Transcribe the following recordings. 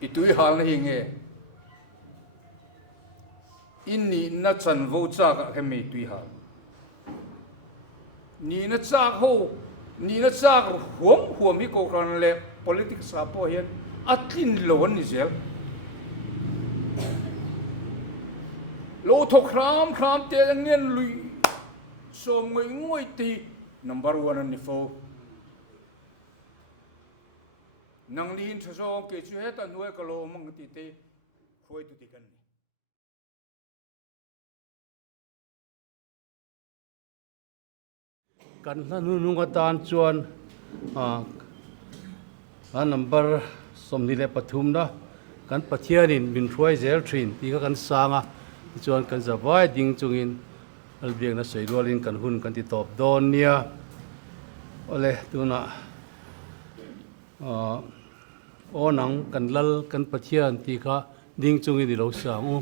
itui hal na hinge inni na chan vo cha ka khemi tui hal ni na cha ho ni na cha huam hi ko kan le politics sa po hian atlin lo ni zel lo thok khram te ngen lui som ngoi ti number 1 ani fo nang lin thso ke chu heta nuai ka lo mang ti te khoi tu ti kan kan nu nga tan chuan a number som ni le pathum na kan pathian in min thoi zel thin ti ka kan sanga chuan kan zawai ding chungin albiang na soirolin kan hun kan ti top don nia ole tuna onang kan lal kan pathian ti kha ding chungin di lo sangu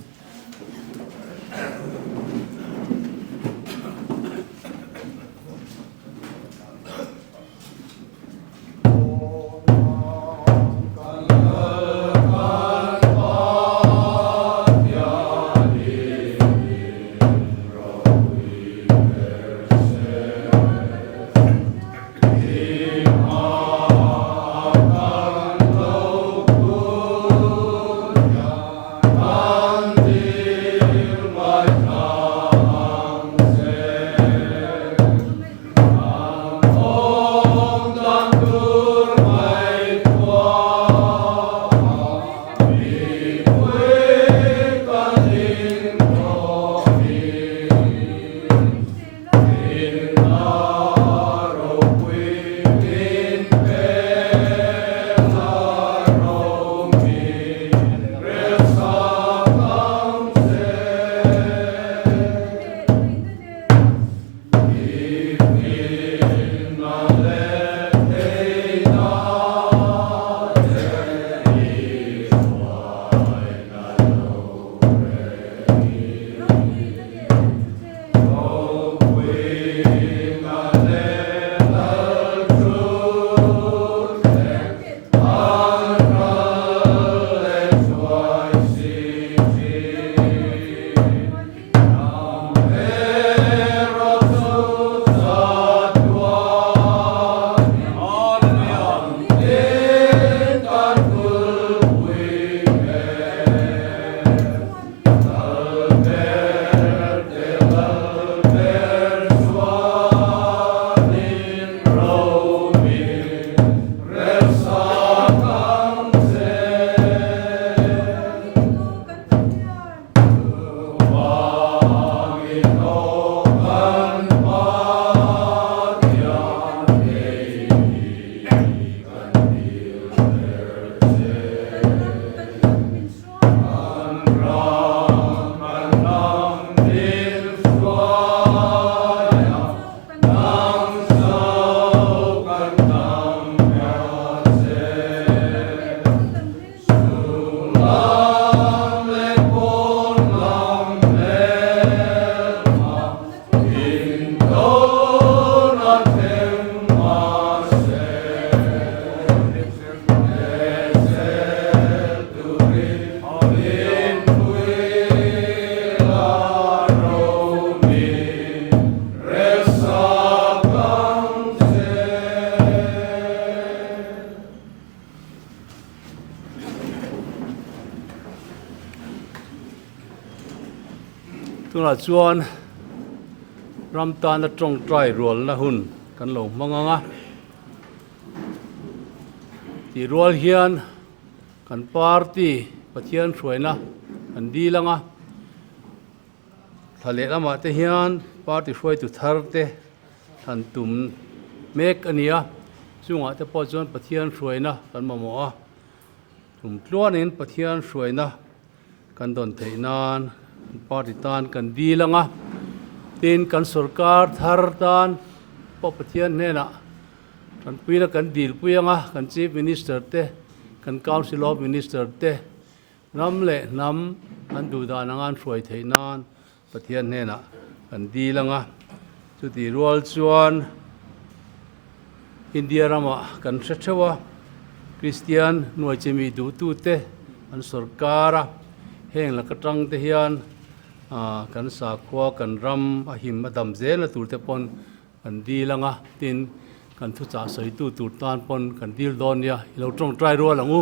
tuna chuan ramtan na Tawngtai Rualna hun kan lo manganga ti rual hian kan party pathian hruaina kan dilanga thale lama te hian party hruai tu thar te than tum mek ania chunga te pawh chuan pathian hruaina kan mamo a tum tluanin pathian hruaina kan don theinan party tan kan dilanga tin kan sarkar thar tan pawh pathian hnena kan puina kan dil puyanga kan chief minister te kan council of minister te nam le nam an du danangan hruai theinan pathian hnena kan dilanga chuti rual chuan India rama kan hrethewa Christian nuai chemi du tu te อันสุรการะเฮงละกระจังเทียนกันสาขวกันรำหิมมาดำเจละตูเตปนกันดีละงะตินกันทุจ่าใส่ตู้ตูตานปนกันดีลดอนยาเราตรงใจรัวหลังอู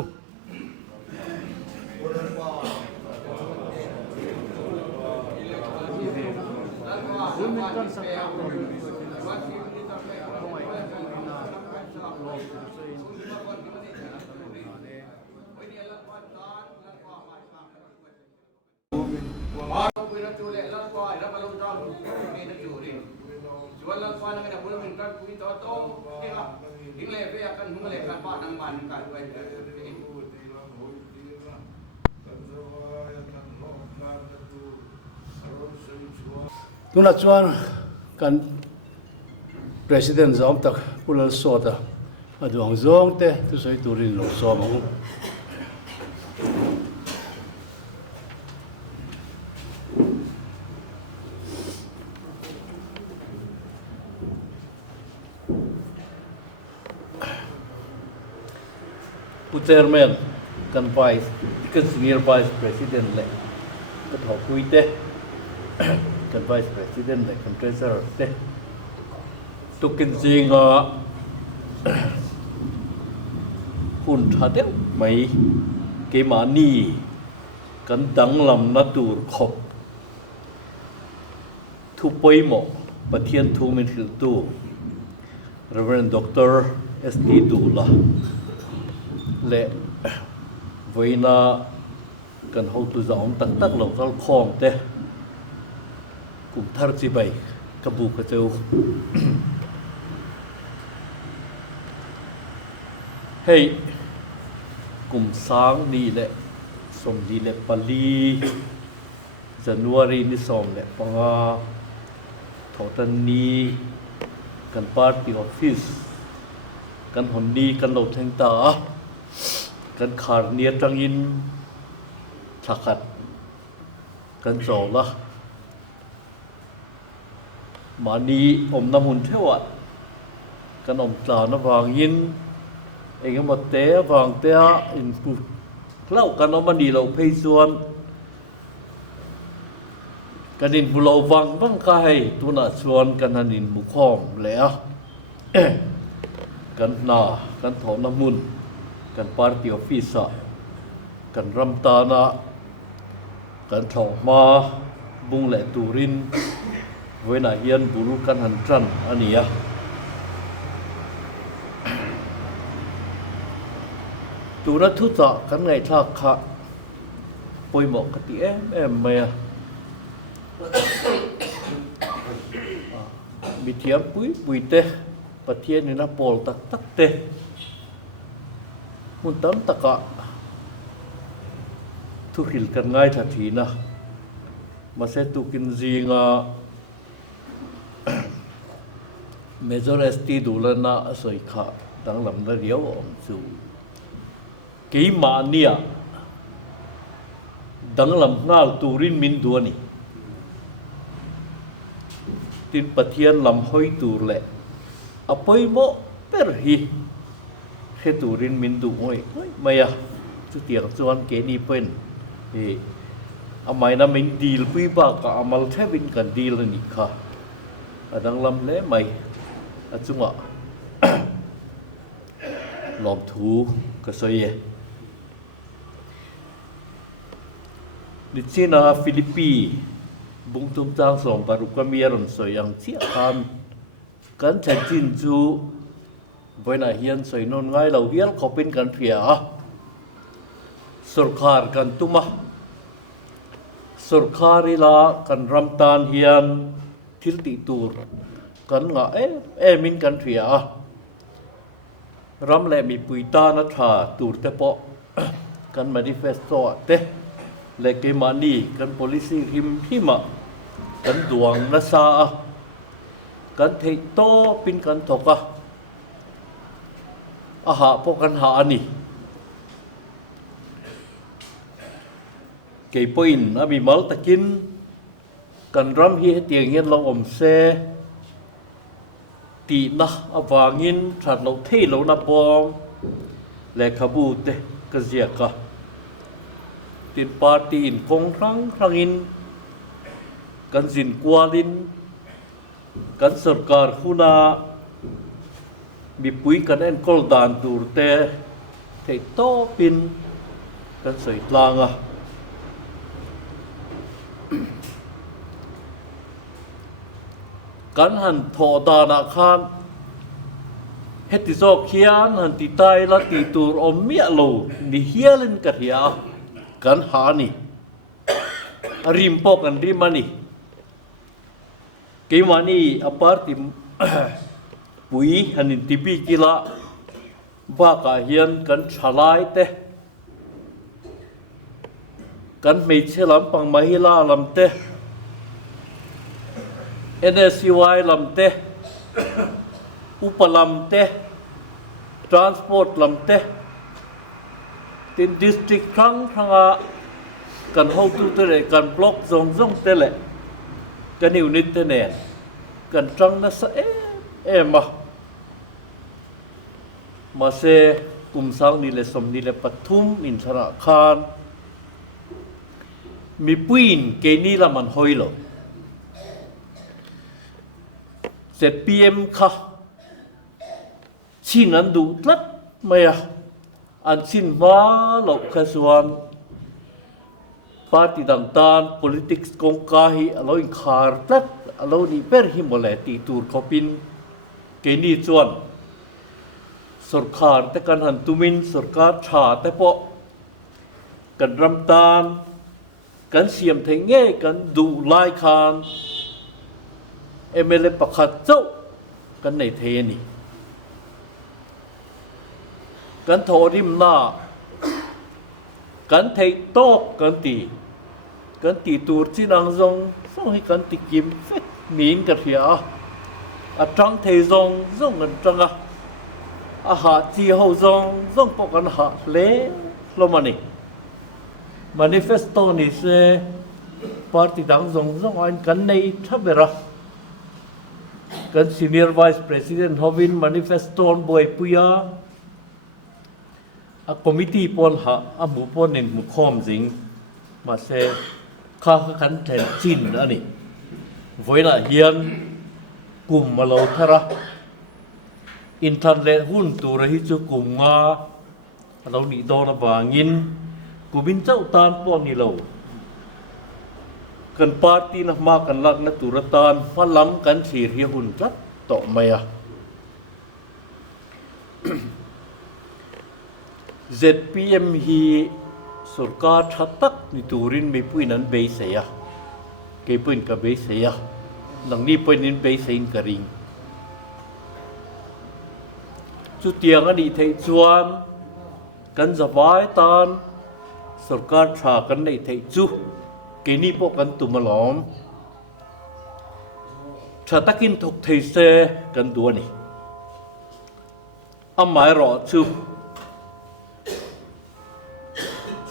ตุนัดชวนกัน President จอมตักผู้ลังสอดดวงจงเตทุสอยตุรินลงสอมังผู้ Chairman กัน Vice กัน Senior Vice President เลยก็ถอคุยเตกัน Vice President เลยกัน Treasurer เตตุกินจริงหุ่นทัดเดียวไม่เกมานีกันดังลำนัดดูขบทุบไปหมดประเทศทูมินหิลตู Reverend Dr. S.T. ดูละและไว้นากันเขาตัวจอมตักๆเราก็คล้องเตะกลุ่มทาร์จีไปกระบุกระเจ้าเฮ้ยกลุ่มช้างดีแหละสมดีแหละปาลีจันวารีนิสอมแหละปังอาทอตันนีกันปาร์ตี้ออฟฟิศกันหนดีกันเหล่าแทงตากันขาดเนียจังอินชักขัดกันโจละมานีอมน้ำหุ่นเทวะกันอมตาหน้าวางยินเองก็มาเตะวางเตะอินกูเล่ากันเอามันดีเราเพย์ส่วนกันอินบุเราวังบ้างใครตัวน่ะส่วนกันหันอินบุคอมแล้วกันหน้ากันถอนน้ำมุนกันปาร์ตี้ออฟฟิศกันรำตานะกันถอมาบุงแหละตูรินเวน่าเฮียนบุรุกันหันจันอันนี้ตูรัทุจ่ากันไงทักขะปอยหมอกกติเอ็มไม่มีเทียมปุยเตะประเทศนี้นะโปลตักเตะมุนตั้มตะกะทุหิลกันง่ายทันทีนะมาเซตุกินจีงาเมจอร์เอสตีดูแลนะสวยขาดังลำเดียวอมสูกี่มาเนี่ยดังลำน่าตูรินมินดัวนี่ตินปะเทียนลำห้อยตูเละอภัยโมเปรฮีเฮตูรินมินดูโอ้ยไม่อะจุดเตียงจวนเกนี่เป็นอาไม่นะมินดีลปุยบ้ากะอามัลเทวินกันดีลนี่ค่ะดังลำเละไม่จุงอ่ะลอมทูก็สวยดิฉันฟิลิปปีบุงตุ้มจางส่งปารุกมีอารมณ์สวยอย่างเชี่ยกันกันแทนจินจูไว้น่าเฮียนสวยนนง่ายเราเฮียนเขาเป็นกันเพียสุรคาร์กันตุมะสุรคาริลากันรำตานเฮียนทิลติตูรกันงะมินกันเพียรำแหละมีปุยตานัทาตูรเตปะกันมาดิเฟสโตเตและเกมานีกัน policy ริมที่มากันดวงนัสากันเทโตปินกันทกะอาหาพวกกันหานี่เกยปินมีมัลตะกินกันรำเฮียเตียงเงี้ยเราอมเซตีนะอวางินฉัดเราเทเรานับปองและขบูเตกเจียกะ ตินปาร์ตีอินกงครั้งอินกันสินกัวลินกันสรการขุนามีปุยกันเอ็นกอลดานตูร์เตเทโตปินกันสวยลางอ่ะกันหันโทดานาคานเฮติโซเขียนหันติไตละติตูร์อมเมียโลนิเฮียลินกัทยากันหานี่ริมปอกันริมมันนี่กี่วันนี้อปาร์ติมปุยหันินติปีกิละบ้ากาเฮียนกันฉลายเตกันไม่เชื่อลำปังมหิลาลำเตNSCY ลำเตอุปลำเต transport ลำเตติน district ครั้งกันเข้าตู้เตะกันบล็อกซงเตะกันอยู่นิดเน่กันจังนะสะมาเซกุมสังนี่เลยสมนี่เลยปทุมอินทราคารมีปุยนเกนี่ละมันหอยหรอเสร็จพีเอ็มค่ะชินันดูลัดไม่อะอันชินมาหลบขสวนปาร์ตี้ต่างๆ politics กงกาฮีอโลอินคาร์ลัดอโลนี่เปอร์ฮิมโมเลตีตูร์คอปินเกนี่ชวนสุรคารแต่กันหันตุมินสุรการชาแต่พอกันรำตาลกันเสียมเทงเง่กันดูลายคานMLA ประคัดเจ้ากันในเทนี่กันโทริมหน้ากันเทโตกันตีตูร์ที่นางส่งให้กันติกิมเฟกมีนกันเหียจังเทส่งกันจังอาหารที่เขาส่งปกันหาเล่ลงมานี่manifesto นี่เสปาร์ตี้ดังส่งอันกันในทับเบระกัน senior vice president ฮวิน manifesto บอยปุยาcommittee ปอนหาหมู่ปอนหนึ่งหมู่ข้อมสิงมาเสข้าขันแทนจินอันนี้ไว้ละเฮียนกลุ่มมาเราทระอินเทอร์เน็ตหุ้นตัวระหิจุกลุ่มงาเราหนีดอระบางินกูบินเจ้าตานป้อนนี่เรากันปาร์ตี้นักมากันลักนักตุรตานมาล้ำกันสีเรียหุ่นจัดต่อมาZPM ฮีสุรการชัดตักนิตูรินไม่พูดนั้นเบสเสียเก็บปืนกับเบสเสียหลังนี้เป็นนินเบสเสียงกระริงจุดเตียงอันนี้เทจวนกันสบายตานสุรการชากันในเทจุเกนี่พวกกันตุมาล้อมชาตะกินถูกเทเซกันตัวนี่หมายรอชู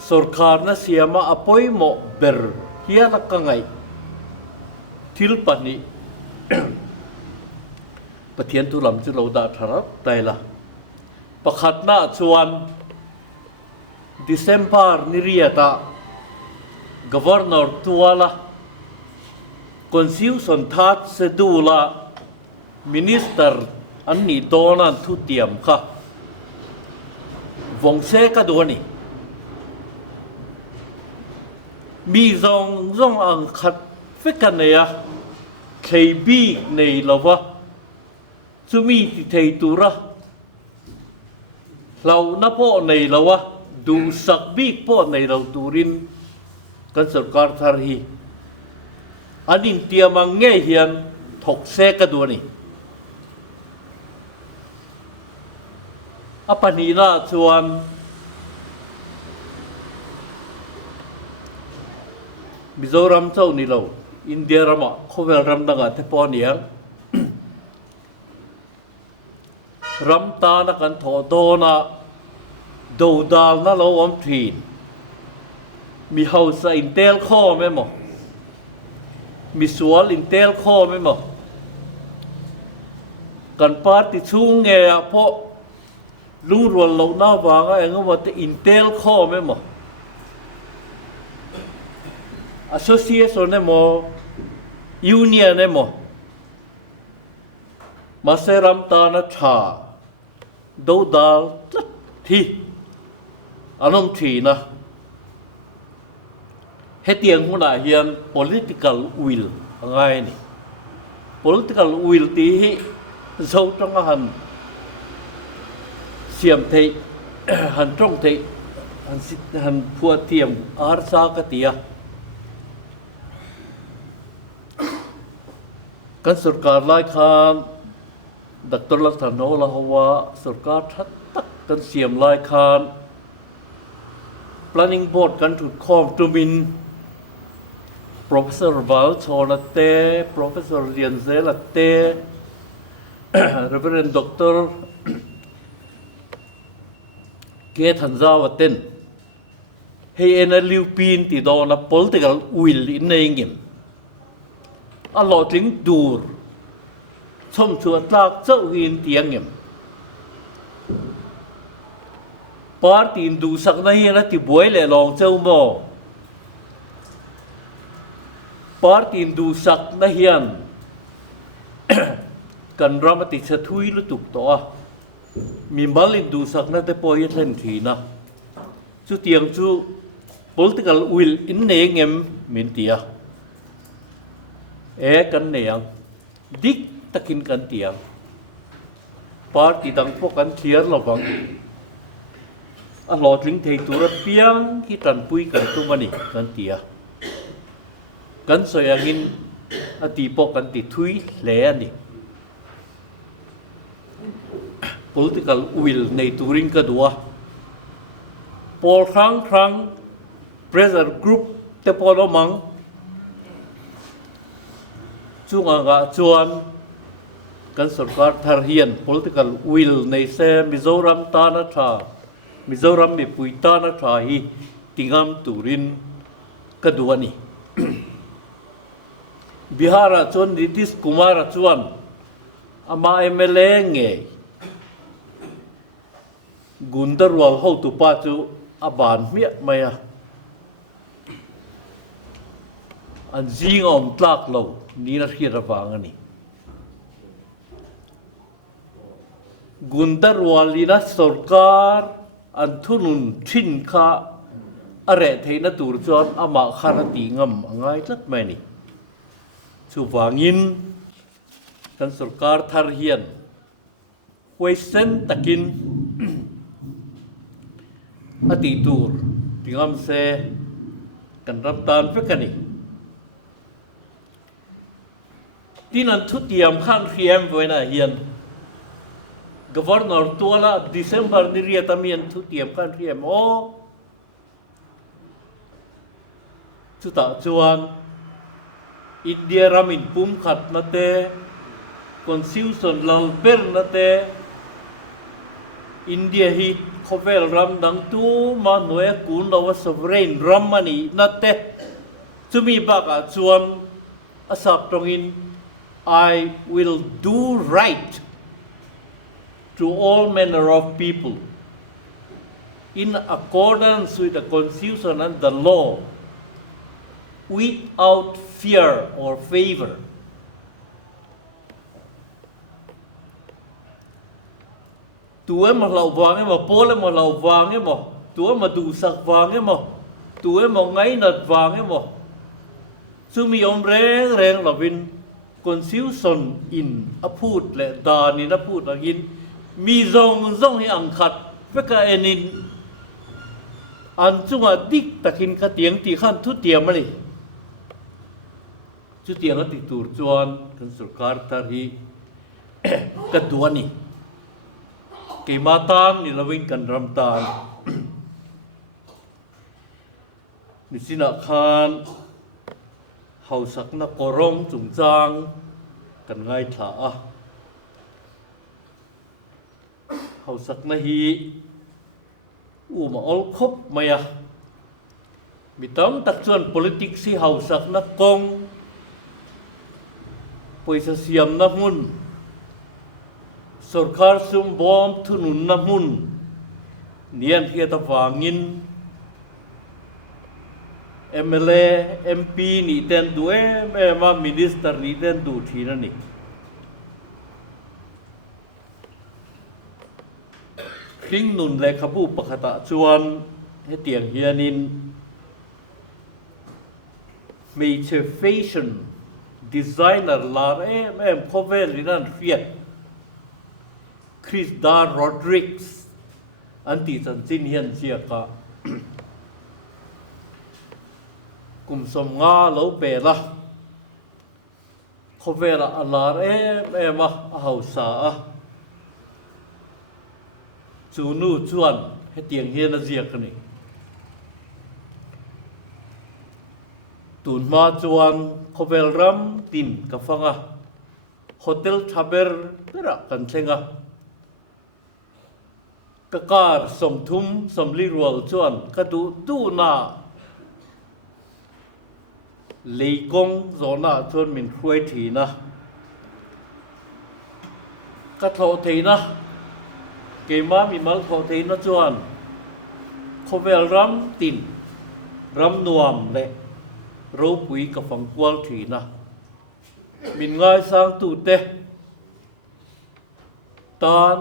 สุรการน่ะเสียมาอภัยหมอเบอร์เฮียนักกังไงทิลปานีปะเทียนตุลำจุลาวดาธาร์ได้ละประคัดหน้าชวนดิเซมบาร์นิริยตาGovernor ตัวละคอนซิลสันทัดเสดูละ Minister อันนี้โดนันทุเตียมค่ะวงเซกตัวนี้มีzongอังคัดฟิกันเนี่ยเคบีในละวะจะมีที่เทตุระเรานับพ่อในละวะดูสักบีกพ่อในเราตูรินกันสุรการทารีอันนี้เตียมังเงี้ยเฮียนถกเสกตัวนี้ปนีละชวนมิโซรัมเจ้านี่เราอินเดียรำเขาเวลรำดังอ่ะเทปอนียงรำตานักันถอดนะดูดาลนั่นเราอมทีนมีเฮาส์อินเทลข้อไหมหมอมีสวนอินเทลข้อไหมหมอกันปาร์ติชูเงียเพราะลุงรวนเราหน้าบางไอ้เงี้ยว่าจะอินเทลข้อไหมหมอ association emo union emo maseram ta na tha do dal tlat thi anom thi na hetiang huna hian political will angai ni political will ti hi zo trong han siam thei han trong thei han phua tiam ar sa ka tia kan sarkar lai khan Dr. Lathano la hawa sarkar that tak kan siam lai khan planning board kan thut khom tumin Professor Val Chonate Professor Rianzelate Reverend Dr. Ke Thanzawaten hey ena liupin ti do na political will in nengim a lo ting dur chom chua tlak chau hin tiangem party du sak na hi na ti buai le long chau mo party du sak na hian kan ramati sa thui lu tuk to a mi malin du sak na te poi thlen thi na chu tiang chu political will in nengem min tia e kan neang dik takin kan tiang party dang po kan thiar lawang a lo tling thei tur piang ki tan pui kan tu mani kan tia kan soyangin ati po kan ti thui le ani political will nei turing ka dua por khang pressure group te polo mang chunga ga chuan kan sarkar thar hian political will nei se Mizoram ta na tha Mizoram mi pui ta na tha hi tingam turin ka duani Bihara chuan Nitish Kumar chuan ama MLA nge Gundarwal ho tu pa chu aban mia maya an jing om tlak lo ni na khira wang ani Gundarwal ina sarkar an thunun thin kha are theina tur chuan ama khana ti ngam angai tlat mai ni chu wangin kan sarkar thar hian question takin ati tur tingam se kan ramtan pekani tinan thutiam khan khiam voina hian governor tuala December ni riatamian thutiam khan khiam o chuta chuan India ramin pum khat na te constitution lal per na te India hi khovel ram dang tu ma noe kun lawa sovereign ram mani na te chumi baka chuan asap tongin I will do right to all manner of people in accordance with the constitution and the law without fear or favor tua mà lầu vàng ấy mà po lên mà lầu vàng ấy mà tua mà đủ sạc vàng ấy mà tua mà ngay nật vàng ấy mà sư mi ông reng là vin constitution in aput le da ni na put again mi zong hi ang khat ve ka enin an chunga dik takin kha tiang ti khan thu tiam ali chu tiang ati tur chuan kan sarkar tar hi ka duani ke matang ni lawin kan ramtan ni sina khan hausak na korong chungchang kan ngai tha a hausak na hi ma ol khop maya mitam tak chuan politics si hausak na kong poisa siam na mun sarkar sum bom thunun na mun nian hiata wangin MLA MP นี่เต้นดูแม่มา Minister นี่เต้นดูทีนั่นนี่ทิ้งนุนเลยขบูปกตะชวนให้เตียงเฮียนินมีเชฟแฟชั่นดีไซเนอร์ลาแม่พอเวลินันเฟียคริสดาโรดริกส์อันที่สันจินเฮียนเชียกะกลุ่มสมงาเหลาเปล่าพอเวลาลาแม่มาเอาสาจูนูจวนให้เตียงเฮียนเชียกันนี่ตูนมาจวนพอเวลรัมตินกับฟังโฮเทลทับเบอร์เปรักกันเชงกการสมทุมสมลิรวลจวนกระดูนาลีกงโซนาจวนมินคุยทีนะกระโถทีนะเกมามีมัลโถทีนะจวนโคเวลรัมตินรัมนวมเละรูปวิกับฝังกวลทีนะมินง่ายสร้างตูเตตอน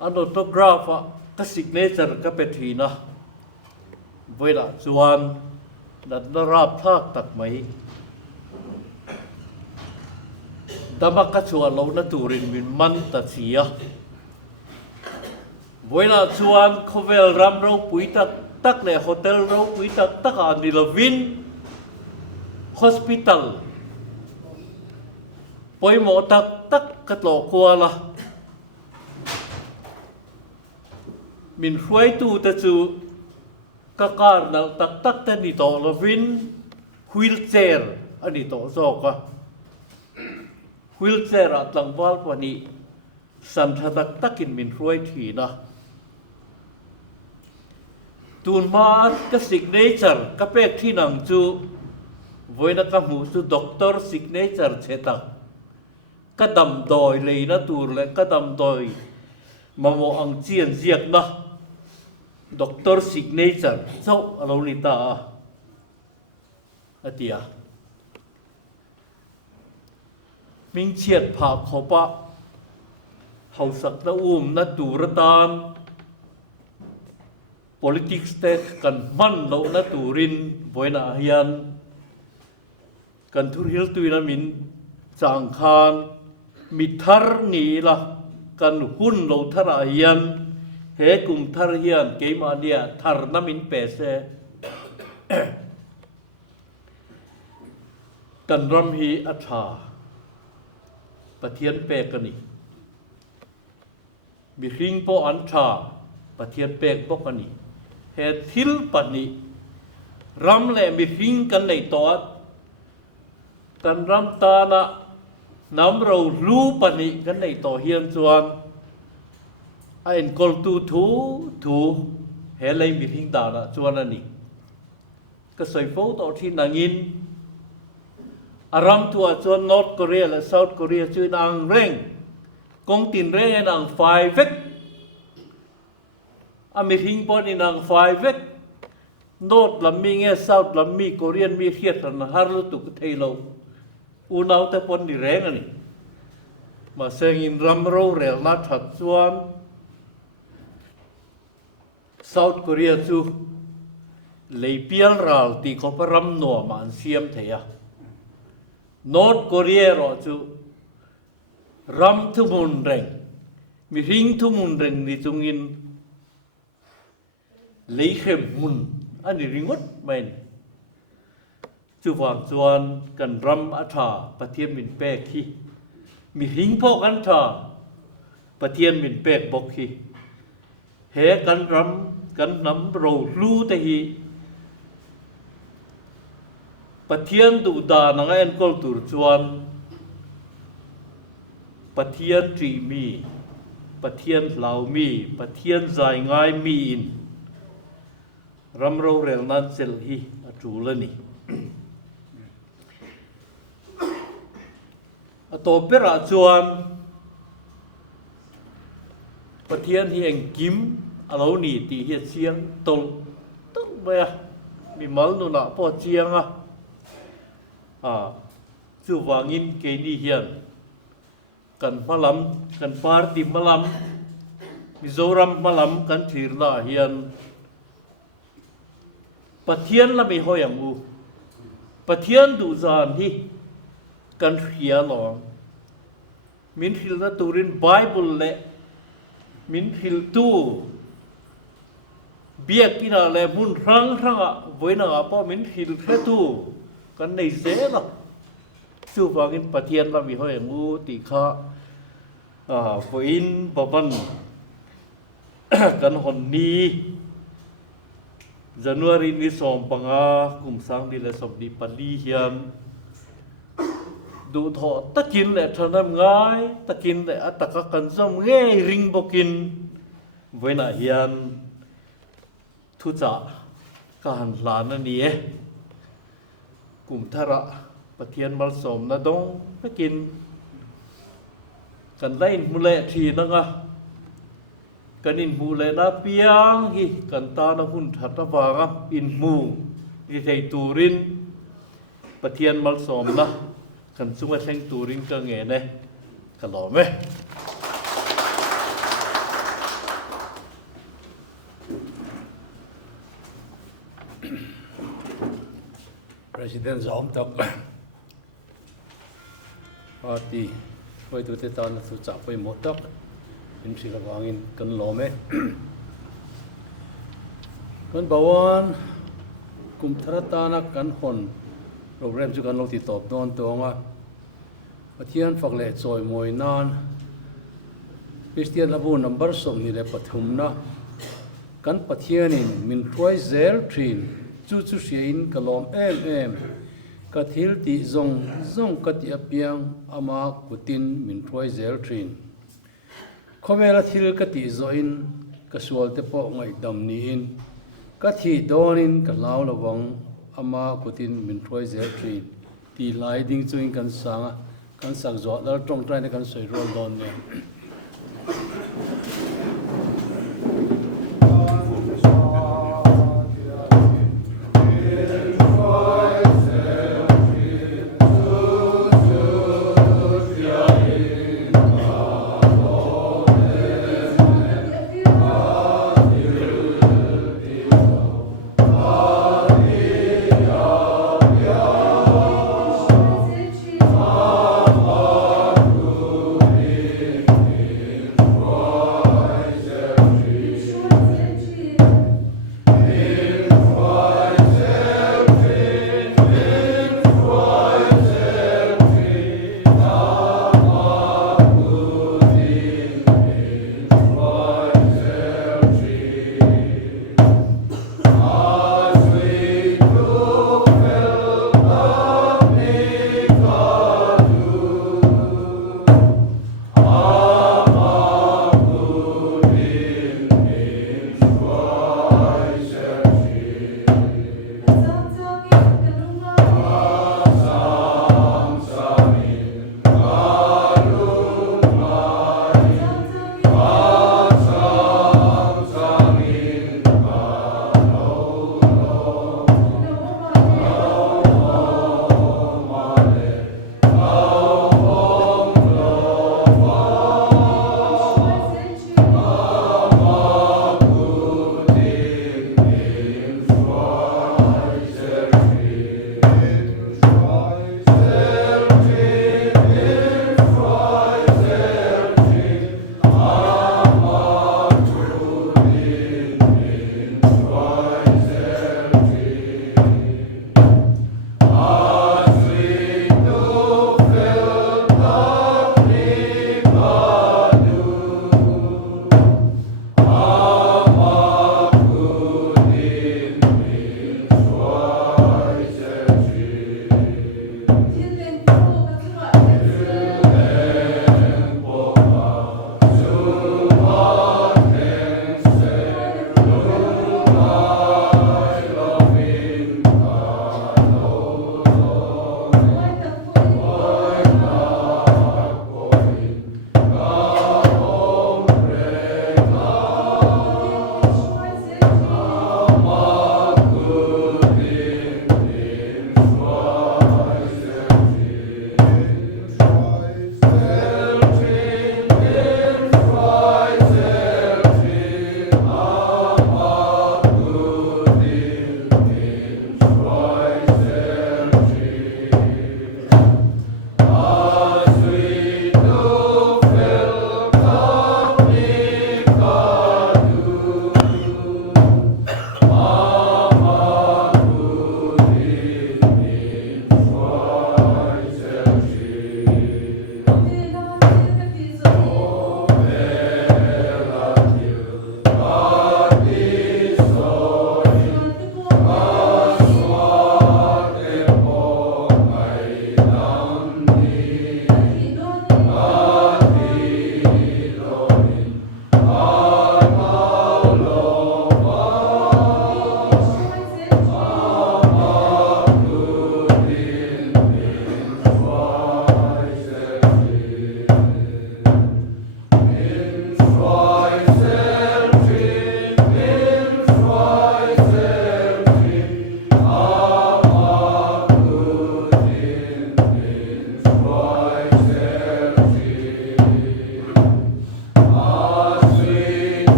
อันออโตกราฟก็สิกเนเจอร์ก็เป็นทีนะเวลาจวนดันราบพากตัดไหมดามักกชวนเราหน้าตูรินมินมันตัดเสียเวลาชวนเขาเวลรำเราปุ๋ยตักในโฮเทลเราปุ๋ยตักอันนี้ละวินฮอสพิทัลปอยหมอตักกระโหลกคัวละมินช่วยตูแต่จูกการนัลตักแต่นี่ต่อละวินวีลแชร์อันนี้ต่อโซกะวีลแชร์ตังวาลวันนี้สันทัดตักกินมินช่วยทีนะตูนมาร์ก็สิกเนเจอร์ก็เป็กที่นังจูวันนั้นก็หูจูด็อกเตอร์สิกเนเจอร์เชตักก็ดำดอยเลยนะตูนเลยก็ดำดอยมาโมอังเจียนเจียกนะด็อกเตอร์สิกเนเจอร์เจ้าเราลิตาอติยามิงเชียดผาขบะเฮาสักตะอุ้มนัดดูระตาน politics เตะกันมันเรานัดดูรินบอยนาฮิยันกันทุริลตุยนามินจางคานมิทาร์นีละกันหุ่นเราทาราฮิยันเฮกุมทาร์ฮิยันเกมาเดียทาร์นามินเปเซกันรำฮีอัชาปะเทียนเปกันนี่มีริงโปอันชาปะเทียนเปกปกันนี่เฮทิลปะนี่รำและมีริงกันในตัวกันรำตานะน้ำเรารู้ปะนี่กันในตัวเฮียนจวนไอ้กอลทูเฮเลยมีริงดานะจวนนั่นนี่ก็ใส่โฟต่อที่นางอินอารมณ์ตัวจวนนอร์ทเกาหลีและเซาท์เกาหลีชื่อนางเร่งกงตินเร่งนางไฟเวกอเมริกาปนนางไฟเวกนอร์ทลำมีเงี้ยเซาท์ลำมีเกาหลีมีเขียดนะฮาร์ลุตุกเทโลอุณาวแต่ปนนี่แรงอันนี้มาเสียงอินรำโรเรลนัดหัดจวนเซาท์เกาหลีจูเลยเปียลรัลตีเขาไปรำนัวมันเสียมเทียนอร์ทเกาหลีรอจูรำทุมุนเร่งมีริงทุมุนเร่งนี่จงอินเลยเข้มมุนอันนี้ริงวัดไม่จูวางจวนกันรำอัฐาปะเทียนมินเปกขี้มีริงพอกอันฐาปะเทียนมินเปกบอกขี้เฮกันรำกันน้ำเราลู่แต่ฮีปะเทียนดูดานังเอ็นกอลตูร์จวนปะเทียนจีมีปะเทียนเหลามีปะเทียนใจง่ายมีอินรำเราเรลนันเซลฮีอจูลนี่ตัวเปราจวนปะเทียนที่เองกิมเราหนีตีเฮียเสียงตรงต้องไปมี mi mal nu na po chiang chu wangin ke ni hian kan malam kan party malam Mizoram malam kan thirna hian pathian la mi hoyang u pathian du zan hi kan hria long min hil na turin Bible le min hil tu biak ina le mun rang ranga voina pa min hil thre tu kan nei ze la chu wangin pathian la mi hoyang u ti kha voin Bhavan kan hon ni January ni som panga kum sang ni le som ni pali hian du tho takin le thanam ngai takin le ataka kan som nge ring bokin voina hian thu cha kan lan ani e kum thara pathian mal som na dong takin kan lain mule thi nanga kan in mu le na piang hi kan ta na hun that ta wanga in mu ri thei turin pathian mal som na kan sunga theng turin ka nge ne ka lo me President Zom tak party với tụi ta là tụi chặt với một tóc in sĩ là vangin cần lo me cần Bhavan cùng thara na cần hồn program cho cần lo thì top don tonga pathian phật lệ choi moi nan Christian labu number som ni le pathum na kan pathian in min roi zel trin chu in kalom em ka thil ti zong ka ti apiang ama kutin min roi zel trin khomela thil ka ti zo in ka sual te po ngai dam ni in ka thi don in ka lau lawang ama kutin min roi zel trin ti lai ding chuin kan sanga kan sak zo dal Tawngtai ne kan soi rol don ne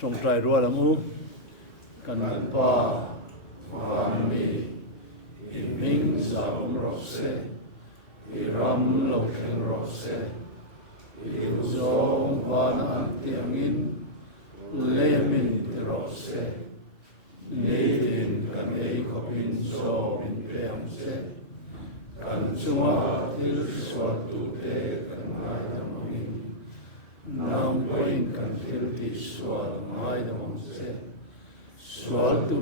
Tawngtai Rualna kan pa van mi in ming zaum rose i ram lo kheng rose i zong van an tiangin lemin rose lein kan ei khopin so in peam se kan chunga til swat tu te kan ngai damangin nam point kan til ti swat ngai damang se swat tu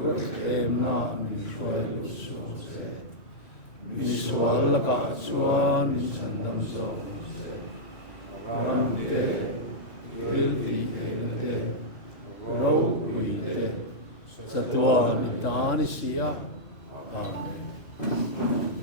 em na min shwai lu so se mi swal la ka chuan min chandam so se ram te til ti te ro ui te satwa ni ta ni sia amen